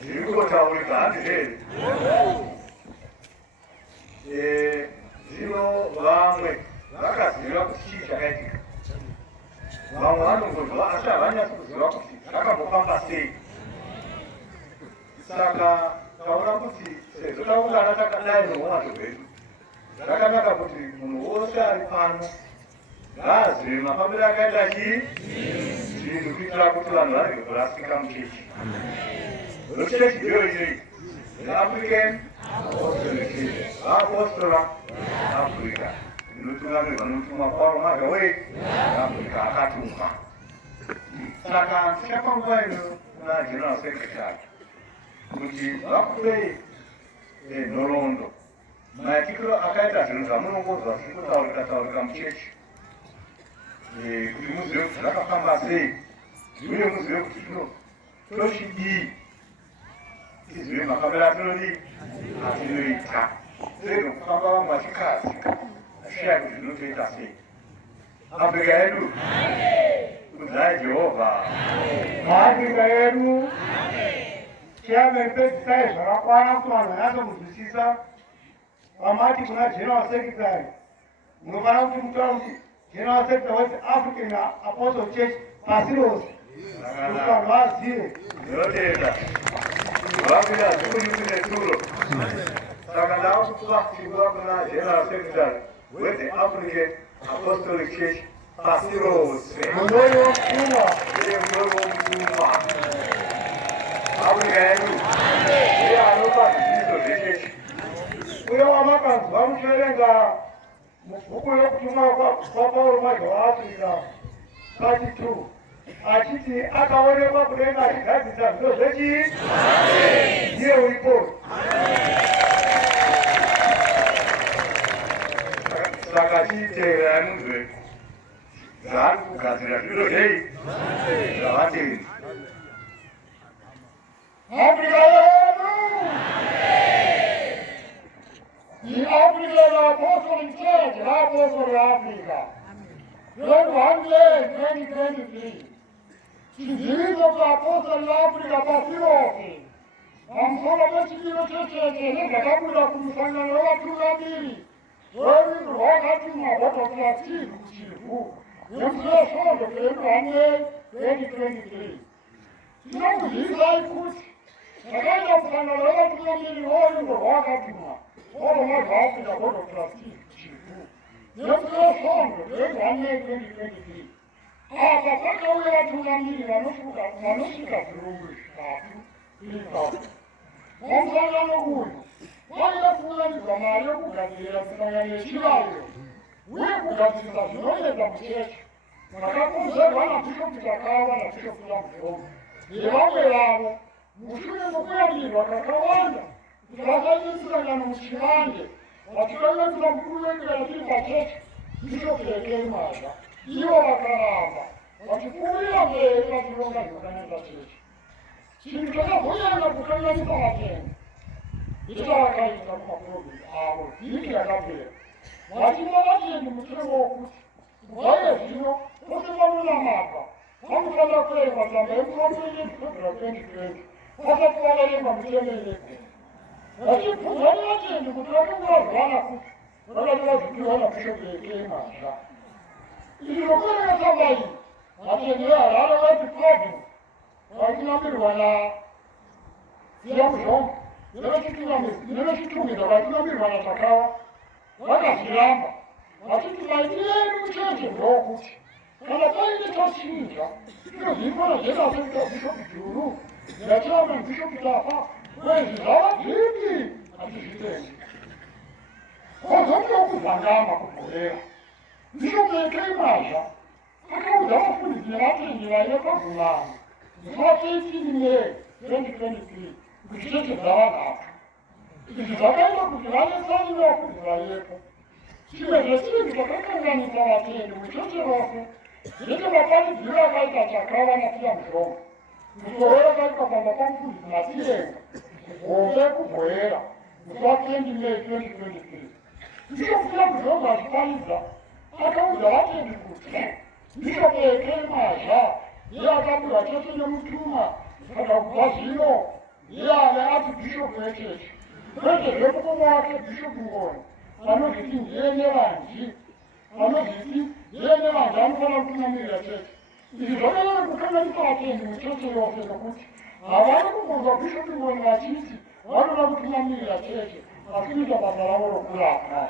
zvirikutotaurika handizveri. Zvino vamwe vakaziva kuti chii chakaitika, vamwe vanongoziva asi havanyatsi kuziva kuti zvakambofamba sei. Saka taona kuti sezvo taungana takadai noumwadzo hwedu, zvakanaka kuti munhu wose ari pano ngaazive mafambiro akaita chii zvinhu, kuitira kuti vanhu varege kurasika muchechi. Chechi ndiyo iyi, the African Apostolic Church, VAAPOSTORA Africa. Inotungamirwa nomutumwa Paul Magaway, Africa akatumwa. Saka tichapa nguva ino kuna General Secretary kuti vakupei nhoroondo maitikiro akaita zvinhu zvamunongodzwa zvirikutaurika muchechi, kuti muzive kuti zvakafamba sei uye muzive kuti zvino tochidii, tizive mafambiro atinodii atinoita, sezvo kufamba vamwe vachikazika ashiya kuti zvinotoita sei. Afrika yedu kudzai Jehovha. Afrika yedu chiamepedzisai zvakakwana kuti vanhu vanyatsonzwisisa. Vamati kuna General Secretary, munofanira kuti mutaura kuti General Secretary West African Apostolic Church pasi rose, kuti vanhu vazive. Ndinotenda vakuita zvikunyukwine turo. Saka ndava kuvakuchingwa kuna General Secretary West African Apostolic Church pasi rose. Munoyo mkuma. Munoyo mkuma. Afrika yedu. Iye anopa zvidzidzo zvechechi. Uyo wamakanzwa muchiverenga mubhuku yokutumwa kwaPauro muAfrica 32 achiti akaonekwa kudenga achigadzisa zviro zvechii ndiye uripo. Saka chiiteera munzwe zvaari kugadzira zviro zvei zvavatei. Africa yedu. The African Apostolic Church, VAAPOSTORA Africa, 2023. Chidzidzo kuApostolic Africa pasi rose. Pamusoro pechipiro checheche nezvakabuda kumusangano wevatungamiri verudzi rwakatumwa rwodokera Steve kuchivhu nemusi wesvondo February 2023. Tinokuzivisai kuti zvakaita musangano wevatungamiri verudzi rwakatumwa PARAMOUNT Africa Board of Trustees Shiloh. Nemusi wesvondo February 2023. Apa pakauya vatungamiri vanosvika zvirongwe zvitatu. Pamusangano uyu vaida kuunganidzwa mari yokugadzirira misangano yechivayo uye kugadzirisa zvinoedza muchechi zvakakonzerwa naBishopu Tafa naBishopu Sabbath nevamwe vavo mushure mokuyambirwa kakawanda kuti vasaite misangano muchivande vachiremerera mukuru wengera tiri pachechi Bishopu Maza. Ivo vakaramba vachipfuurira mberi vachironga zvakanaka chechi. Chinhu chakazonyanya kukanganisa vatenzi ndichavakaita kumaprovinsi avo vhiki yakapera vachima vatendi mutengo wokuti kubvaye zvino pose pamunamata vanofanira kurengwa tsamba yemuropeni February 2020 pasati vaverengwa mutemere vachibvunza nevatendi kuti vanongavana kuti vakati vazvipirwa naBishopu Maza. Izvi zvokuverenga tsamba iyi vatendi veHarare West Province vatungamirwa naSiyamuzhombo nevechitumiza vatungamirwa naTakawa vakazviramba vachiti maitiro edu muchechi ndokuti kana paine chachinja tinozivikanwa naJesu Bishopu Juru naChairman Bishopu Tafa kwezvi zvava zviki hatizvitendi. Kwazotio kuzangama kugorera Bishopu Maza akaudza vafundisi nevatendi vaive pagumano musi wa13 May 2023 kuti chechi dzavanapo. Izvi zvakaita kuti vanesaniwa kuti vaivepo. Chimwe zvechinhu chakakanganisa vatendi muchechi rose ndechemapanidziro akaita Chakava naSiyamuzhombo musoro rakaitwa pamba pamufundisi Masiyenga hombe kubhoera musi wa20 May 2023. Bishopu Sabbath achiparidza akaudza vatendi kuti Bishopu Maza iye akabula cheche nemutuma kana kubva zvino iye ave ati bhishopu wechechi kwete zvemukoma wake bhishopu ngoni anozviti ndiye nevanji anozviti ndiye nevanji anofanira kutungamirira chechi izvi zvakanyanya kukanganisa vatendi muchechi yose nokuti havana kumbonzwa bhishopu ngoni vachiti vanoda kutungamirira chechi asi kuita basa ravo rokurapa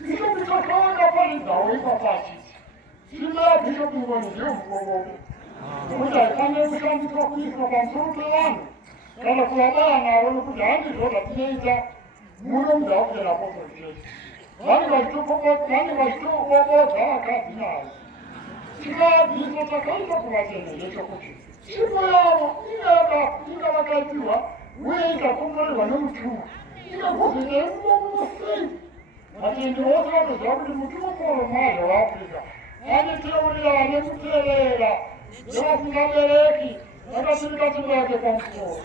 bhishopu chakawanda paridzawo ipapa achiti simera bhishopu ngoni ndiyo mukovoke nokuti haifanire kushandiswa kuiswa pamusoro pevanhu kana kuvabaya navo nokuti handizvo zvatinoita muno muDhauften Apostolic Church vanenge vachitobodza vakadzi nayo chikadziso chakaita kuvatendi ndechekuti chipo yavo inga vakaipiwa uye ikakomborerwa nemutuma ingagozita yemumomusei vatendi vose vanoziva kuti mutuma Pauro mazvo vaAfrica aniteurira vane kuteerera nevasingabereki vakatirika tsimba yake pamusoro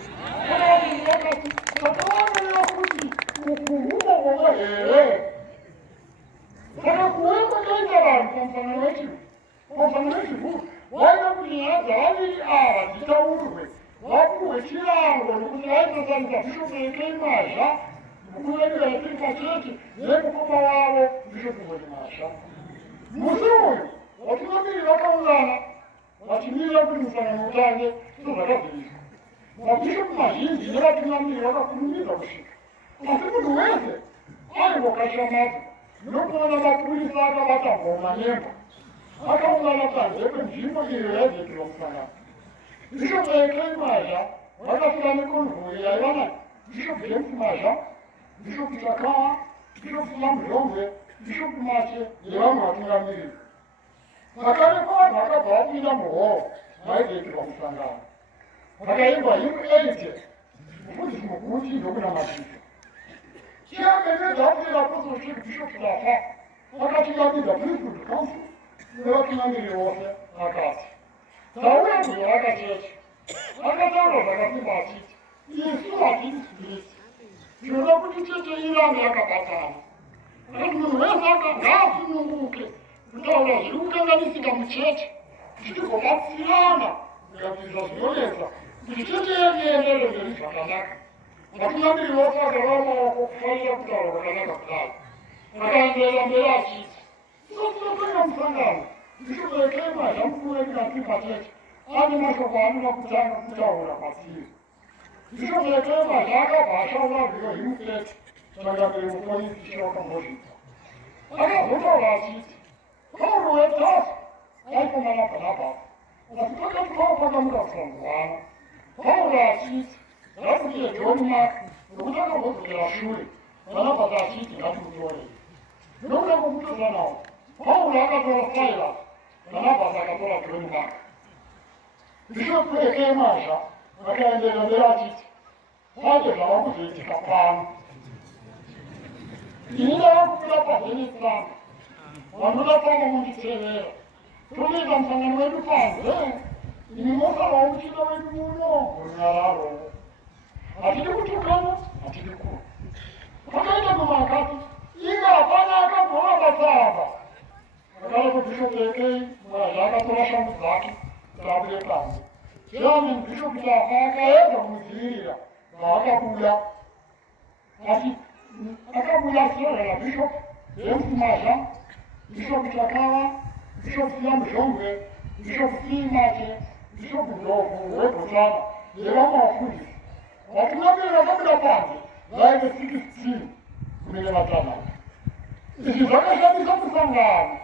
kana vanhu vakati takavanira kuti uku humogomo here kana kuwe kwakaita vanhu pamusangano wechivhuru vaida kuti nyaya dzavaviri ava dzitaurwe vapuhwe chirango nokuti vaitosanisa bhishopu ekei mazha mukuru wedu vaipirika chechi nemukoma wavo bhishopu ngoni mazha musi uyu vatungamiri vakaungana vachimirira kuti musangano utange sezvakabviriswa mabhishopu mazhinji nevatungamiri vakakurumidza kusvika asi munhu wese aingokashamadza nokuona mapurisa akabata ngoma nemba akaungana panze penzvimbo iyo yaizoitirwa musangano bhishopu ekei mazha vakasvika nekonvoi yaiva nayo bhishopu james mazha bhishopu chakawa bhishopu samuzhongwe bhishopu mache nevamwe vatungamiriri vakare pavanhu vakabva vapinda muhoro maizoitirwa musangano vakaimbwa hymn 80 mufundisi mukuru chindokunamatisa chiamenedhauften Apostolic bhishopu Tafa akatungamidza priesthood council nevatungamiriri vose akati tauya kuzovaka chechi akataura zvakasimba achiti isu hatisi kristu tinoda kuti cheche irambe yakabatana kuti munhu wese ngaasununguke kutaura zviri kukanganisika muchechi tichigobatsirana kugadzirisa zvinonetsa kuti cheche yedu iendere mberi zvakanaka vatungamiri vose vakavava maoko kufanira kutaura zvakanaka kudai akaenderera mberi achiti tisatinotoina musangano bhishopu ekei mazha mukuru wedu nasimba chechi ane mashoko anoda kutanga kutaura kwatiri bhishopu ekei mazha akabva ashaura zviro hymn 30 changamiri muponisi chiwakambozvita akazotaura achiti Pauro weTafa aikomana naBhanabhasi asi pakati pavo pakamuka kusangwana Pauro achiti ngatimutie John Mark nokuti akambozokera shure Bhanabhasi achiti ngatimutorei nokuda kwokutodza nawo Pauro akatora Silas Bhanabhasi akatora John Mark bhishopu ekei mazha akaenderera mberi achiti pane zvava kuzoitika pano ini ndava kubuda pazenisana vanoda pava munditevera tonoita musangano wedu panze ini mosava uchida wedu muno munyararowo hatidi kutukana hatidi kuva pakaita mumwe akati inga hapana akagova patsamba akarepo bhishopu ekei mazha akatora shangu dzake kuti abude panze chairman bhishopu Tafa akaedza kumudzivirira vaakabuda ati akabuda sirera bhishopu james mazha bhishopu chakawa bhishopu samuzhongwe bhishopu mache bhishopu ndlovu webhotana nevamwe vafundisi vatungamiri vakabuda panze vaive 16 kumene vatanhatu izvi zvakashamisa musangano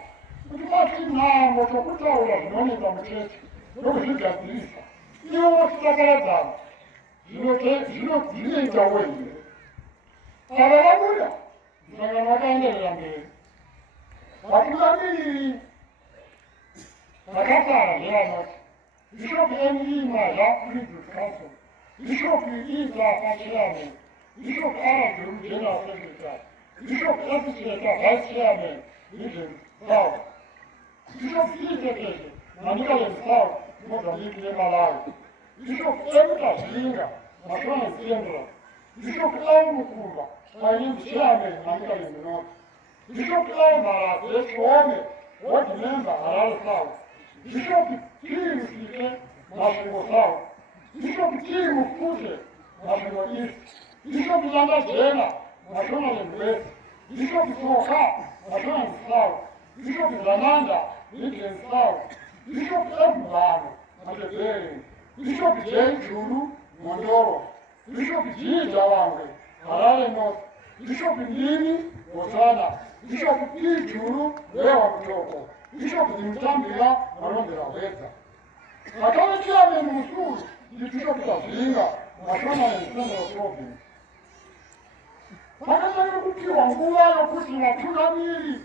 kuti machinhango chokutaura zvinonetsa muchechi nokuzvigadzirisa ivo vachitakaradzana zvinoita wei ava vabuda musangano vakaenderera mberi vatungamiriri vakasara zvevanoti bhishopu me mazha priesthood council bhishopu Tafa chairman bhishopu Jeru general secretary bhishopu Esiteka vice chairman region south bhishopu Tekeshe Manicaland south Mozambique neMalawi bhishopu Mkazhinga Mashonaland central bhishopu Mukumba finance chairman Manicaland north Bishop Lomara, this woman, what remember, Halal South. Bishop King Sike, Mashigo South. Bishop King Kute, Mashigo East. Bishop Yanda Jena, Mashigo West. Bishop Soka, Mashigo South. Bishop Zananda, Lincoln South. Bishop Ebubano, Mashigo Bishop J. Julu, Mondoro. Bishop G. Jawange, Harare North. Bishop Ndini, Bosana. Bishop P. Julu, Lewa Mtoko. Bishop Zimtambila, Marondera Weta. Akala Chairman Musuru, the Bishop Tafinga, Mashona and Senator Province. Wakataka kukiwa nguwa na kusina tunamili.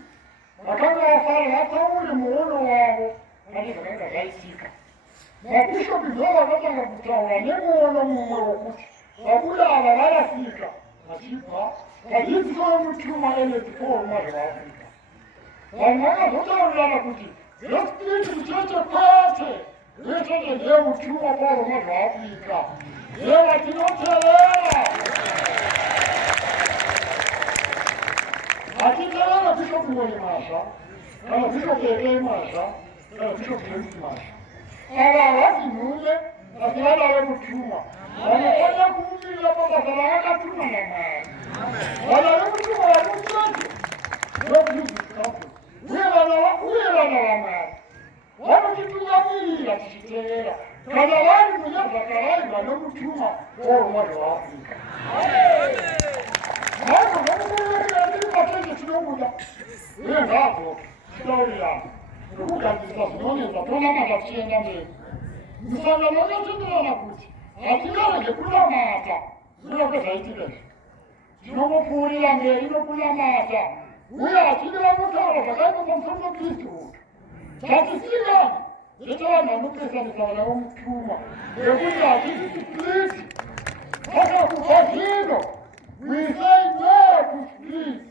Wakataka wafale hata ule muono wao, hadi kaka raisika. Na Bishop Zola wakataka kutawa, nemuono mumwe wakuti. Wabuya alalala sika, asipa. Kajizi kwa mtuma ele tukoro mwari wa Afrika. Wamwana zote wanilala kuti, yesu mcheche kwate, yesu je mtuma kwa mwari wa Afrika. Yewa tinotelela. Akitelela Bishop mwenye masha, kama Bishop Eke masha, kama Bishop James masha. Awa waki mume, akilala we mtuma. Wanafanya kumumila papa salaka tuma na maa. Wala mtuma wa mtuma. Don't use this couple. Wela na maa. Wana kitungamili la kishitela. Kada wali mwenye zakarai wala mtuma kwa mwari wa Afrika. Hata mwenye ya nini matenge tunamuda. Wewe ngapo. Story ya. Kuka disasmoni za tona matafsiri mbele. Msanga mwenye tundura na kuti. Atikala kula mata. Zino pesa itikala. Zino purira mbele ino kula mata. Uya atidira mutara kakaiko kumsomo Kristo. Tatisika. Itawa na mupesa nisawala mtuma. Ekuja atisi please. Hata kukosino. We say no to split.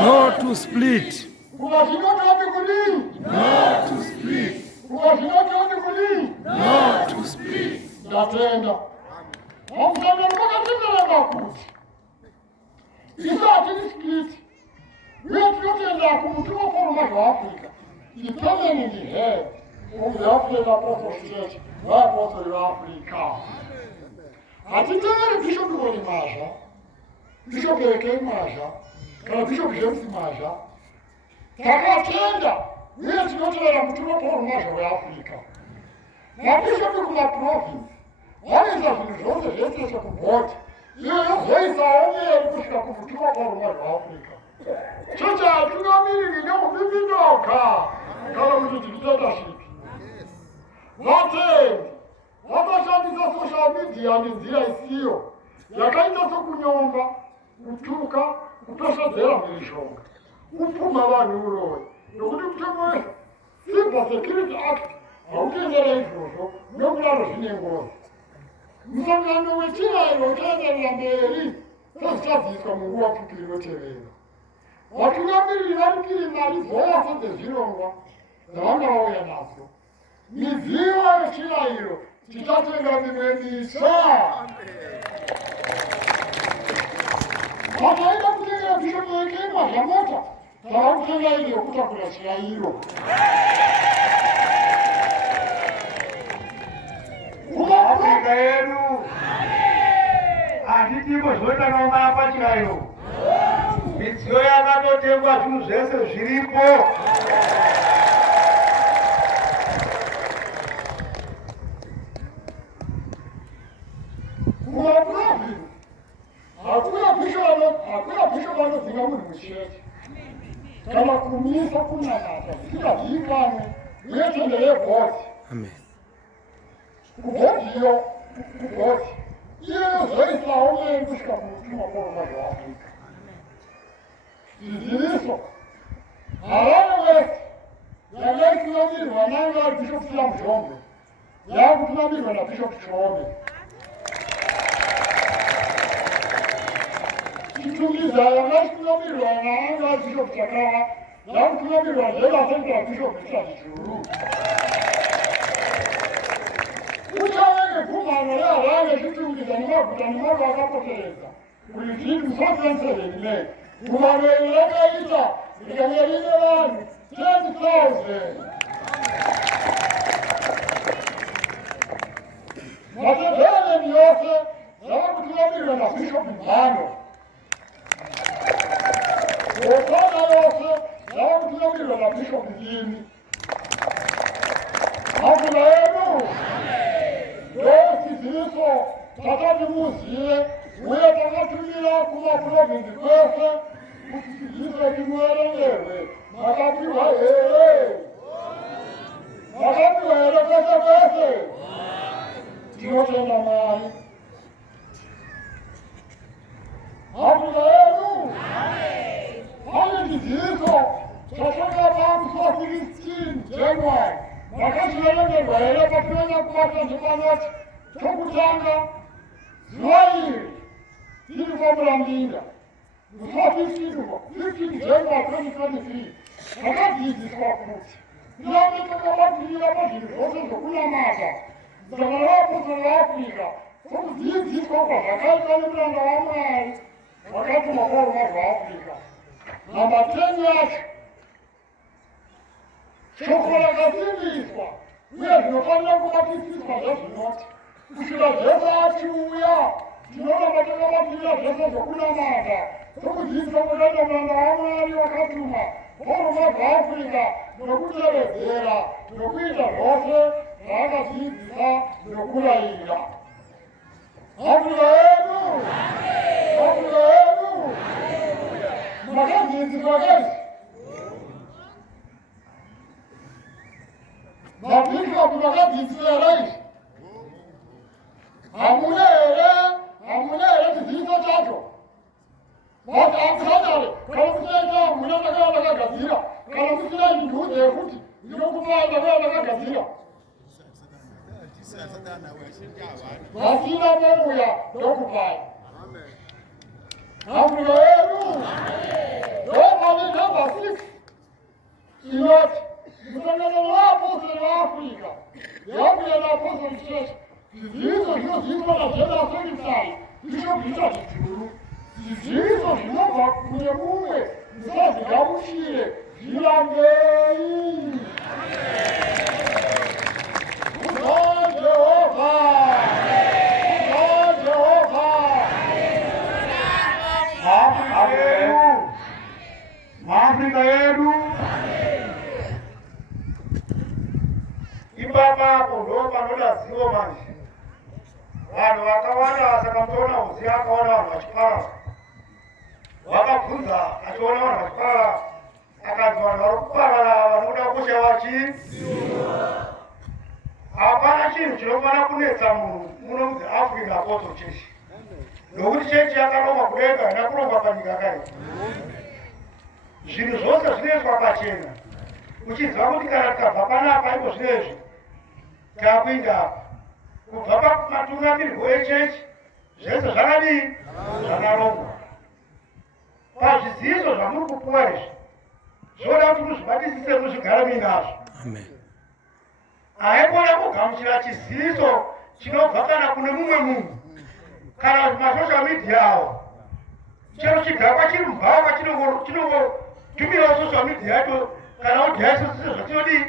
No to split. No to split. No to split. Natenda. Omfanya mkatenda na kuti. Isa atini split. Wewe tunatenda kumtuma kwa mwari wa Afrika. Italian in the head. The Apostolic Church, VAAPOSTORA Africa. Atitele Bishop Woni Masha. Bishop Eke Masha. Kana Bishop James Masha. Takatenda. Wewe tunatenda kumtuma kwa mwari wa Afrika. Na Bishop kuna province. Wale za vizuri zote za kuboti. Yeye zaone kushika kumtuma kwa mwari wa Afrika. Chocha tunamili ndio kubibidoka. Kama mtu tukitenda shiki. Wote wakashabisa social media ni njia isiyo. Yakaita so kunyomba, kutuka, kutosha milishonga. Upuma wanu urowe. Nokuti kutemwe Simple Security Act. Haukendele hivyo, nyokulalo sinengozi. Msangano wechila ilotenda mbele. Sasa kwa Mungu afikiri wetelele. Watu ngambili walikili mali zote zilongwa. Na wana wao ya naso. Niziwa wechila hilo. Chitatenga zimwendisa. Wataenda kutenga Bishop Eke Masha moja. Tawa kutenga hili okuta kuna chila hilo. Afrika yenu. Atitipo zoita naunga hapa chikayo. Midziyo yakatotengwa zvinhu zvese zviripo. Hakuna bishop anozinga munhu muchechi. Kana kumisa kunyanata. Zika zikane. Uyetendele bhosi. Amen. Kubhodiyo. Kubhodi. Iyo zoisawo uye kusvika kumutuma kwa mwari wa Afrika. Iziliso. Harare West. Yakaitunamirwa nanga Bishop Silam Jombe. Yakutunamirwa na Bishop Chome. Chitumiza yakaitunamirwa nanga Bishop Chakawa. Yakutunamirwa Jela Center Bishop Richard Juru. Uchawene kumano yawane zvichiudzwa nemaguta nemaro akapoteredza kuti zvinhu zvakanserenime kumano iyo yakaita ikanga ine vanhu 10,000. Matebeleni yose yava kutulamirwa nabhishopu mhando. Okona yose yava kutulamirwa nabhishopu ini. Hakuna yenu ndosiziso takati muziye uye takatumira kumaprovinsi kwese kuti ziziso rimwerengerwe. Makapiwa here? Makapiwa here kwese kwese? Tinotenda Mwari. Hakuna yenu pane chiziso chasvika pamuswa 16 January. Makazviverengerwa here patinonyanya kubata zvepanoti chokutanga zuva iri tiri kwamurambira zuva 15 January 2023 takadzidziswa kuti tirambe takabatirira pazvinhu zvose zvokunamata dzangano raapostoli veafrica sokudzidziswa kwazvakaitwa nemuranda waMwari vakatuma kwaruma rwaafrica. Namba 10 yacho shoko rakasimbiswa uye zvinofanira kubatisiswa zvezvinoti kusvika Jesu achiuya tinoramba takabatirira zvese zvokunamata sokudzidziswa kwakaita muranda waMwari vakatuma kwaruma rwaafrica nokutevedzera nokuita zvose zvaakadzidzisa nokurayira. Afrika yedu! Afrika yedu! Makadzidziswa kezi mabhishopu makadzidziswa raiti hamuna here chidzidzo chacho vakaakutanyare kana kuchinaita hamuna ndakava ndakagadzira kana kuchina ndudze yekuti ndinokupai ndakava ndakagadzira vasina momuya ndokupai. Afrika yedu ndopane namba 6 inoti mutangano waapostoli veafrica yabuya naapostoli church zvidzidzo zvinoziviswa naJesu zvichobvisa zvidhuru zvidzidzo zvinobva kune mumwe musazigamuchire zvirambei. Kuda Jehovha! Kuda Jehovha! Maafrika yedu ipapapo ndo panoda zivo manje. Vanhu vakawanda vasakamutoona Uziya akaona vanhu vachipara, vakabvunza achiona vanhu vachipara, akanzi vanhu vari kuparara vanoda kusha vachiziva. Hapana chinhu chinofana kunetsa munhu muno muAfrica Apostolic Church, nokuti chechi yakarongwa kudenga haina kurongwa panyika kai. Zvinhu zvose zvinoitwa pachena, uchiziva kuti kana tikabva panapa iko zvinezvi takuinda apa kubva pamatungamiriro echechi zvese zvakadii zvakarongwa. Pazviziso zvamuri kupuwa izvi zvoda kuti muzvibatisise muzvigare muinazvo. Haikona kugamuchira chiziso chinobva kana kune mumwe munhu kana masocial media awo. Chero chigakwa chiri mubhawa chinongotumirawo social media yacho kana udhayisiso zvatinodii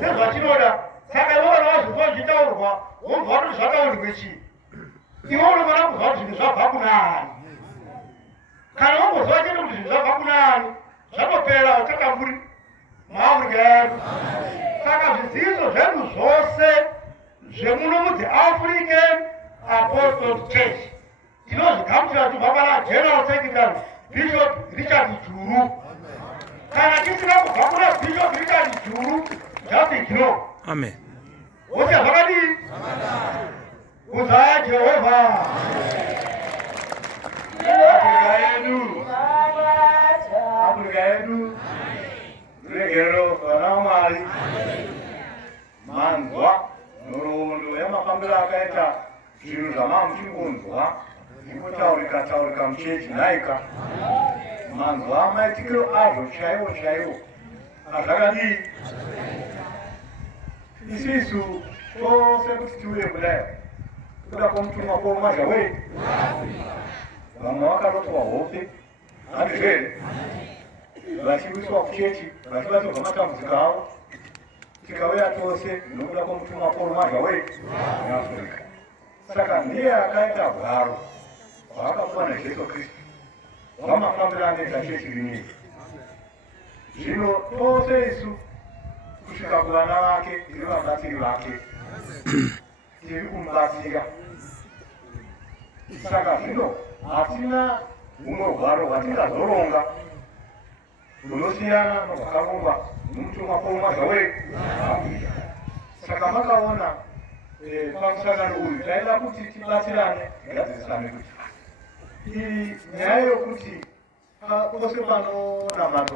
sezvachinoda. Saka ivo vana vazvinwa zvichitaurwa wobva kuti zvataurwe chii. Ivo unofana kubva kuti zvinhu zvabva kuna ani. Kana wongoziva chete kuti zvinhu zvabva kuna ani zvatopera utakamburi muAfrica yedu. Saka zvidzidzo zvenyu zvose zvemuno muAfrican Apostolic Church tinozvigamuchira tibva pana General Secretary Bishop Richard Juru. Kana tisina kubva kuna Bishop Richard Juru just ignore. Amen. Wote zvakadii? Kuda Jehovha! Afrika yedu ruregerero vana vaMwari, manzwa nhoroondo yamafambiro akaita zvinhu zvamava muchingonzwa zvikutaurika muchechi nhaika. Manzwa maitikiro azvo chaiwo azvakadii. Isusu tose kuti tiuye kudai kuda kumutumwa kwomazha we vamwe vakarotwa hope handizvere vachiwiswa kuchechi vachibatsirwa matambudziko avo tikauya tose nokuda kwomutumwa kwomazha we veafrica. Saka ndiye akaita hwaro hwaakapuwa naJesu Kristu hwamafambiro anoita chechi rinei. Zvino tose isu kusvika kuvana vake tiri vabatsiri vake tiri kumubatsira. Saka zvino hatina humwe hwaro hwatingazoronga hunosiyana nohwakarongwa nomutumwa kwomazha we. Saka makaona pamusangano uyu taida kuti tibatsirane tigadzirisane kuti iyi nyaya yokuti pose panonamata